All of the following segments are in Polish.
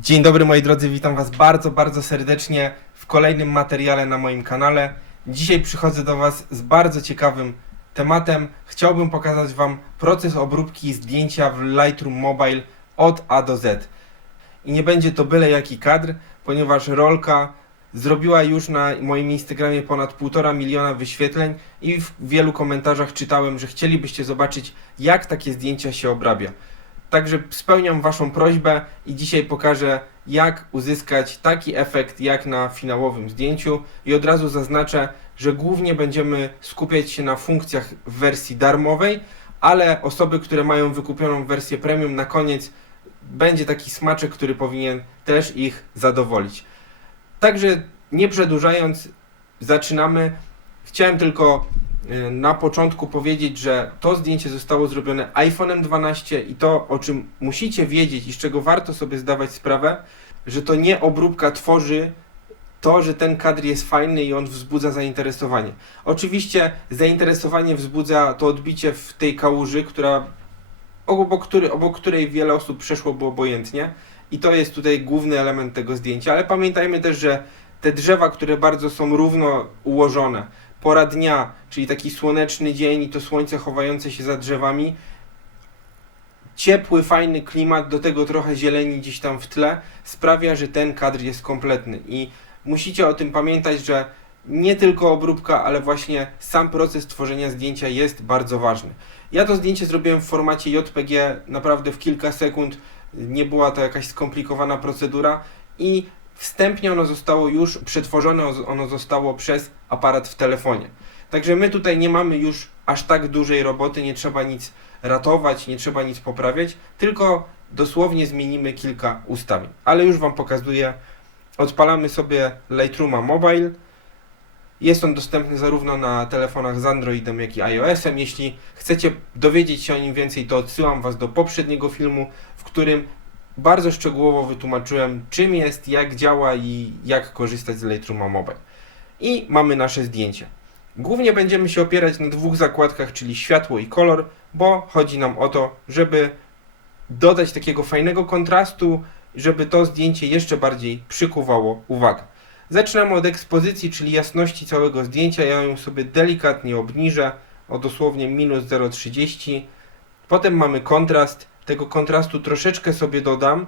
Dzień dobry moi drodzy, witam Was bardzo, bardzo serdecznie w kolejnym materiale na moim kanale. Dzisiaj przychodzę do Was z bardzo ciekawym tematem. Chciałbym pokazać Wam proces obróbki zdjęcia w Lightroom Mobile od A do Z. I nie będzie to byle jaki kadr, ponieważ rolka zrobiła już na moim Instagramie ponad 1,5 miliona wyświetleń i w wielu komentarzach czytałem, że chcielibyście zobaczyć jak takie zdjęcia się obrabia. Także spełniam Waszą prośbę i dzisiaj pokażę, jak uzyskać taki efekt jak na finałowym zdjęciu. I od razu zaznaczę, że głównie będziemy skupiać się na funkcjach w wersji darmowej, ale osoby, które mają wykupioną wersję premium, na koniec będzie taki smaczek, który powinien też ich zadowolić. Także nie przedłużając, zaczynamy. Chciałem tylko na początku powiedzieć, że to zdjęcie zostało zrobione iPhone'em 12 i to, o czym musicie wiedzieć i z czego warto sobie zdawać sprawę, że to nie obróbka tworzy to, że ten kadr jest fajny i on wzbudza zainteresowanie. Oczywiście zainteresowanie wzbudza to odbicie w tej kałuży, która obok, który, obok której wiele osób przeszłoby obojętnie i to jest tutaj główny element tego zdjęcia, ale pamiętajmy też, że te drzewa, które bardzo są równo ułożone, pora dnia, czyli taki słoneczny dzień i to słońce chowające się za drzewami, ciepły, fajny klimat, do tego trochę zieleni gdzieś tam w tle, sprawia, że ten kadr jest kompletny. I musicie o tym pamiętać, że nie tylko obróbka, ale właśnie sam proces tworzenia zdjęcia jest bardzo ważny. Ja to zdjęcie zrobiłem w formacie JPG naprawdę w kilka sekund, nie była to jakaś skomplikowana procedura. I wstępnie ono zostało już przetworzone, ono zostało przez aparat w telefonie. Także my tutaj nie mamy już aż tak dużej roboty, nie trzeba nic ratować, nie trzeba nic poprawiać, tylko dosłownie zmienimy kilka ustawień. Ale już Wam pokazuję. Odpalamy sobie Lightrooma Mobile. Jest on dostępny zarówno na telefonach z Androidem, jak i iOS-em. Jeśli chcecie dowiedzieć się o nim więcej, to odsyłam Was do poprzedniego filmu, w którym bardzo szczegółowo wytłumaczyłem, czym jest, jak działa i jak korzystać z Lightrooma Mobile. I mamy nasze zdjęcie. Głównie będziemy się opierać na dwóch zakładkach, czyli światło i kolor, bo chodzi nam o to, żeby dodać takiego fajnego kontrastu, żeby to zdjęcie jeszcze bardziej przykuwało uwagę. Zaczynamy od ekspozycji, czyli jasności całego zdjęcia. Ja ją sobie delikatnie obniżę o dosłownie minus 0,30. Potem mamy kontrast. Tego kontrastu troszeczkę sobie dodam.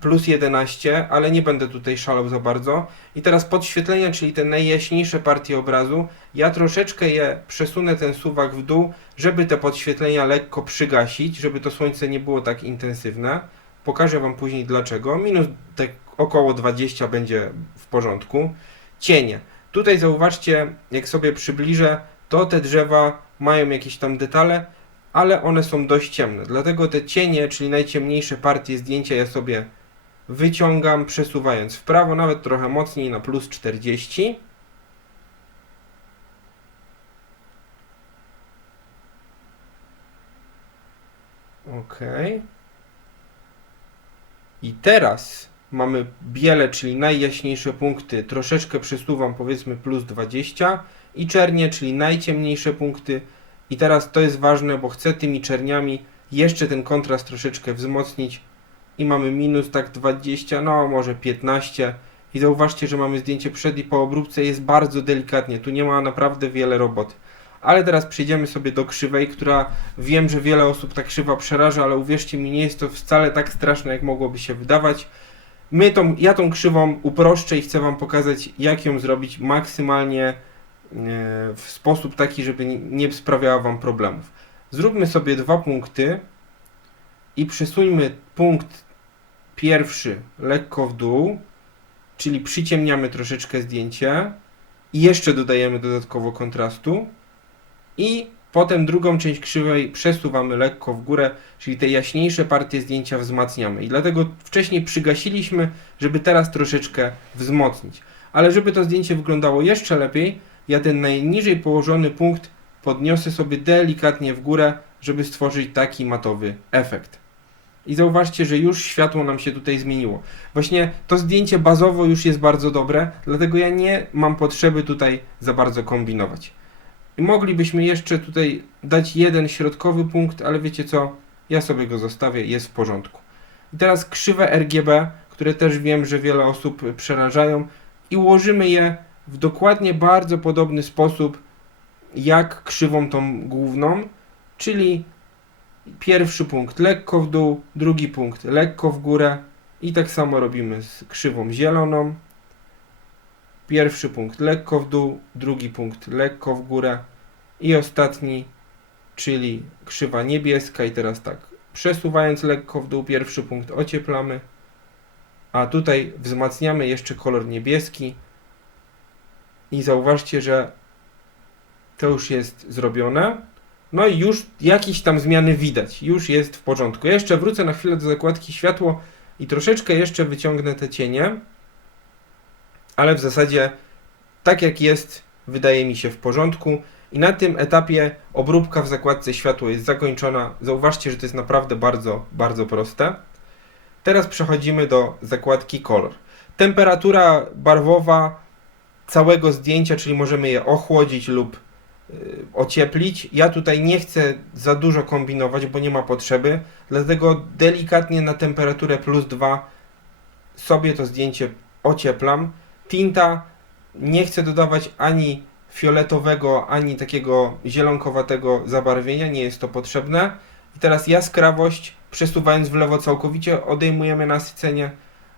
Plus 11, ale nie będę tutaj szalał za bardzo. I teraz podświetlenia, czyli te najjaśniejsze partie obrazu. Ja troszeczkę je przesunę ten suwak w dół, żeby te podświetlenia lekko przygasić, żeby to słońce nie było tak intensywne. Pokażę Wam później dlaczego. Minus tak około 20 będzie w porządku. Cienie. Tutaj zauważcie, jak sobie przybliżę, to te drzewa mają jakieś tam detale, ale one są dość ciemne. Dlatego te cienie, czyli najciemniejsze partie zdjęcia ja sobie wyciągam, przesuwając w prawo, nawet trochę mocniej na plus 40. Ok. I teraz mamy biele, czyli najjaśniejsze punkty, troszeczkę przesuwam, powiedzmy plus 20 i czernie, czyli najciemniejsze punkty. I teraz to jest ważne, bo chcę tymi czerniami jeszcze ten kontrast troszeczkę wzmocnić i mamy minus tak 20, no może 15 i zauważcie, że mamy zdjęcie przed i po obróbce jest bardzo delikatnie, tu nie ma naprawdę wiele roboty. Ale teraz przejdziemy sobie do krzywej, która wiem, że wiele osób ta krzywa przeraża, ale uwierzcie mi, nie jest to wcale tak straszne, jak mogłoby się wydawać. My tą, ja tą krzywą uproszczę i chcę Wam pokazać, jak ją zrobić maksymalnie w sposób taki, żeby nie- nie sprawiała Wam problemów. Zróbmy sobie dwa punkty i przesuńmy punkt pierwszy lekko w dół, czyli przyciemniamy troszeczkę zdjęcie i jeszcze dodajemy dodatkowo kontrastu i potem drugą część krzywej przesuwamy lekko w górę, czyli te jaśniejsze partie zdjęcia wzmacniamy i dlatego wcześniej przygasiliśmy, żeby teraz troszeczkę wzmocnić. Ale żeby to zdjęcie wyglądało jeszcze lepiej, ja ten najniżej położony punkt podniosę sobie delikatnie w górę, żeby stworzyć taki matowy efekt. I zauważcie, że już światło nam się tutaj zmieniło. Właśnie to zdjęcie bazowo już jest bardzo dobre, dlatego ja nie mam potrzeby tutaj za bardzo kombinować. I moglibyśmy jeszcze tutaj dać jeden środkowy punkt, ale wiecie co? Ja sobie go zostawię, jest w porządku. I teraz krzywe RGB, które też wiem, że wiele osób przerażają i ułożymy je w dokładnie bardzo podobny sposób jak krzywą tą główną, czyli pierwszy punkt lekko w dół, drugi punkt lekko w górę i tak samo robimy z krzywą zieloną. Pierwszy punkt lekko w dół, drugi punkt lekko w górę i ostatni, czyli krzywa niebieska i teraz tak, przesuwając lekko w dół pierwszy punkt ocieplamy, a tutaj wzmacniamy jeszcze kolor niebieski i zauważcie, że to już jest zrobione. No i już jakieś tam zmiany widać, już jest w porządku. Ja jeszcze wrócę na chwilę do zakładki światło i troszeczkę jeszcze wyciągnę te cienie, ale w zasadzie tak jak jest, wydaje mi się w porządku. I na tym etapie obróbka w zakładce światło jest zakończona. Zauważcie, że to jest naprawdę bardzo, bardzo proste. Teraz przechodzimy do zakładki kolor. Temperatura barwowa całego zdjęcia, czyli możemy je ochłodzić lub y, ocieplić. Ja tutaj nie chcę za dużo kombinować, bo nie ma potrzeby, dlatego delikatnie na temperaturę plus 2 sobie to zdjęcie ocieplam. Tinta nie chcę dodawać ani fioletowego, ani takiego zielonkowatego zabarwienia, nie jest to potrzebne. I teraz jaskrawość, przesuwając w lewo całkowicie odejmujemy nasycenie,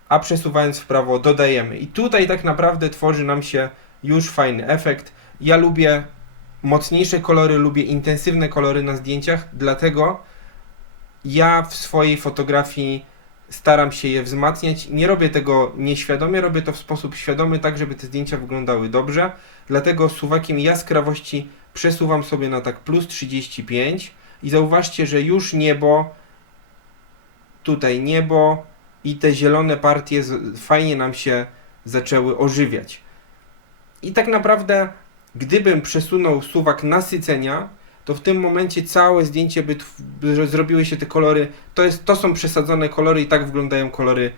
a przesuwając w prawo dodajemy. I tutaj tak naprawdę tworzy nam się już fajny efekt. Ja lubię mocniejsze kolory, lubię intensywne kolory na zdjęciach, dlatego ja w swojej fotografii staram się je wzmacniać. Nie robię tego nieświadomie, robię to w sposób świadomy, tak żeby te zdjęcia wyglądały dobrze. Dlatego suwakiem jaskrawości przesuwam sobie na tak plus 35 i zauważcie, że już niebo, tutaj niebo i te zielone partie fajnie nam się zaczęły ożywiać. I tak naprawdę, gdybym przesunął suwak nasycenia, to w tym momencie całe zdjęcie by, by zrobiły się te kolory. To, jest, to są przesadzone kolory i tak wyglądają kolory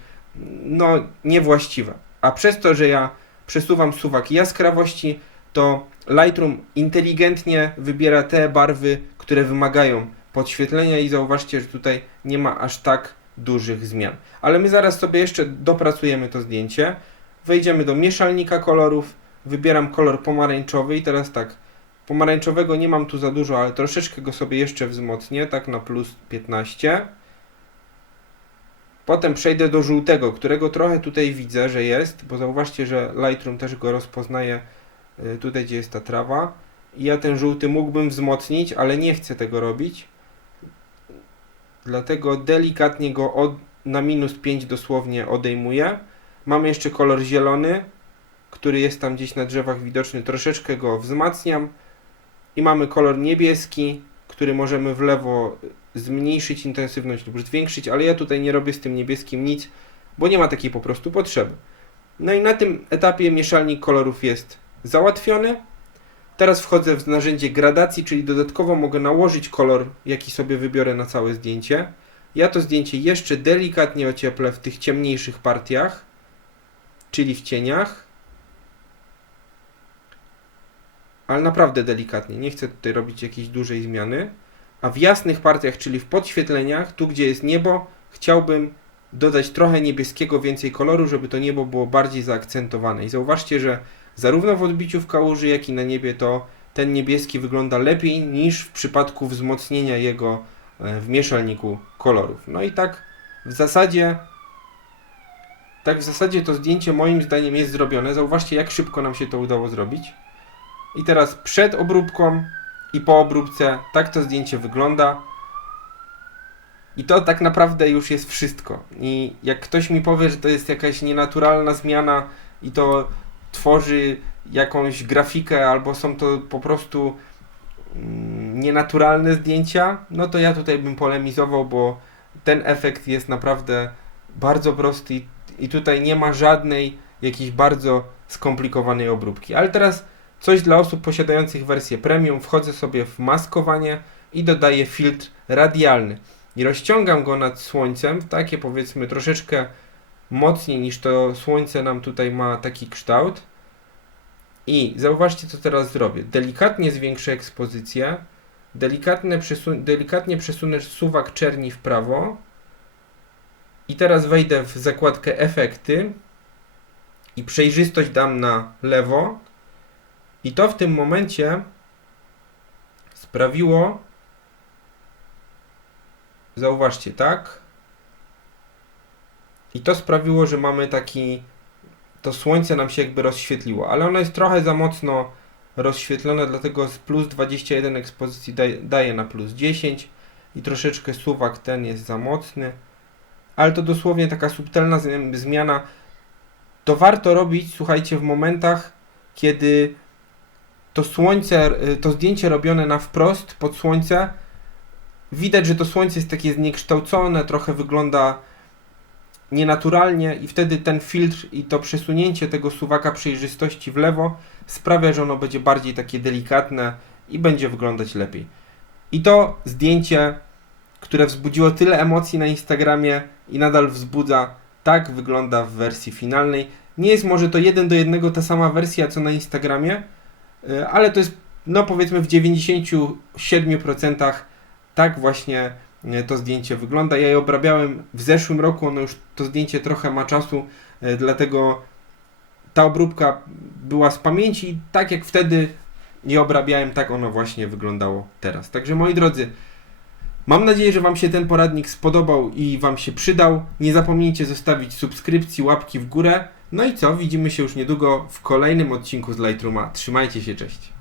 no niewłaściwe. A przez to, że ja przesuwam suwak jaskrawości, to Lightroom inteligentnie wybiera te barwy, które wymagają podświetlenia i zauważcie, że tutaj nie ma aż tak dużych zmian. Ale my zaraz sobie jeszcze dopracujemy to zdjęcie. Wejdziemy do mieszalnika kolorów, wybieram kolor pomarańczowy i teraz tak, pomarańczowego nie mam tu za dużo, ale troszeczkę go sobie jeszcze wzmocnię, tak na plus 15. Potem przejdę do żółtego, którego trochę tutaj widzę, że jest, bo zauważcie, że Lightroom też go rozpoznaje y, tutaj, gdzie jest ta trawa. I ja ten żółty mógłbym wzmocnić, ale nie chcę tego robić. Dlatego delikatnie go od, na minus 5 dosłownie odejmuję. Mamy jeszcze kolor zielony, który jest tam gdzieś na drzewach widoczny. Troszeczkę go wzmacniam. I mamy kolor niebieski, który możemy w lewo zmniejszyć intensywność lub zwiększyć, ale ja tutaj nie robię z tym niebieskim nic, bo nie ma takiej po prostu potrzeby. No i na tym etapie mieszalnik kolorów jest załatwiony. Teraz wchodzę w narzędzie gradacji, czyli dodatkowo mogę nałożyć kolor, jaki sobie wybiorę na całe zdjęcie. Ja to zdjęcie jeszcze delikatnie ocieplę w tych ciemniejszych partiach, czyli w cieniach. Ale naprawdę delikatnie, nie chcę tutaj robić jakiejś dużej zmiany. A w jasnych partiach, czyli w podświetleniach, tu gdzie jest niebo, chciałbym dodać trochę niebieskiego, więcej koloru, żeby to niebo było bardziej zaakcentowane. I zauważcie, że zarówno w odbiciu w kałuży, jak i na niebie to ten niebieski wygląda lepiej niż w przypadku wzmocnienia jego e, w mieszalniku kolorów. No i tak w zasadzie tak w zasadzie to zdjęcie moim zdaniem jest zrobione. Zauważcie jak szybko nam się to udało zrobić. I teraz przed obróbką i po obróbce tak to zdjęcie wygląda. I to tak naprawdę już jest wszystko. I jak ktoś mi powie, że to jest jakaś nienaturalna zmiana i to tworzy jakąś grafikę, albo są to po prostu mm, nienaturalne zdjęcia, no to ja tutaj bym polemizował, bo ten efekt jest naprawdę bardzo prosty i, tutaj nie ma żadnej jakiejś bardzo skomplikowanej obróbki. Ale teraz coś dla osób posiadających wersję premium. Wchodzę sobie w maskowanie i dodaję filtr radialny. I rozciągam go nad słońcem, w takie powiedzmy troszeczkę mocniej niż to słońce nam tutaj ma taki kształt. I zauważcie, co teraz zrobię. Delikatnie zwiększę ekspozycję, delikatnie, przesun delikatnie przesunę suwak czerni w prawo I teraz wejdę w zakładkę efekty i przejrzystość dam na lewo. I to w tym momencie sprawiło, zauważcie, tak? I to sprawiło, że mamy taki, to słońce nam się jakby rozświetliło, ale ono jest trochę za mocno rozświetlone, dlatego z plus 21 ekspozycji daje, daje na plus 10 i troszeczkę suwak ten jest za mocny, ale to dosłownie taka subtelna zmi- zmiana. To warto robić, słuchajcie, w momentach, kiedy to słońce, to zdjęcie robione na wprost pod słońce, widać, że to słońce jest takie zniekształcone, trochę wygląda nienaturalnie i wtedy ten filtr i to przesunięcie tego suwaka przejrzystości w lewo sprawia, że ono będzie bardziej takie delikatne i będzie wyglądać lepiej. I to zdjęcie, które wzbudziło tyle emocji na Instagramie i nadal wzbudza, tak wygląda w wersji finalnej. Nie jest może to jeden do jednego ta sama wersja co na Instagramie, y, ale to jest no powiedzmy w 97% tak właśnie to zdjęcie wygląda. Ja je obrabiałem w zeszłym roku, ono już to zdjęcie trochę ma czasu, y, dlatego ta obróbka była z pamięci i tak jak wtedy je obrabiałem, tak ono właśnie wyglądało teraz. Także moi drodzy, mam nadzieję, że Wam się ten poradnik spodobał i Wam się przydał. Nie zapomnijcie zostawić subskrypcji, łapki w górę. No i co? Widzimy się już niedługo w kolejnym odcinku z Lightrooma. Trzymajcie się, cześć.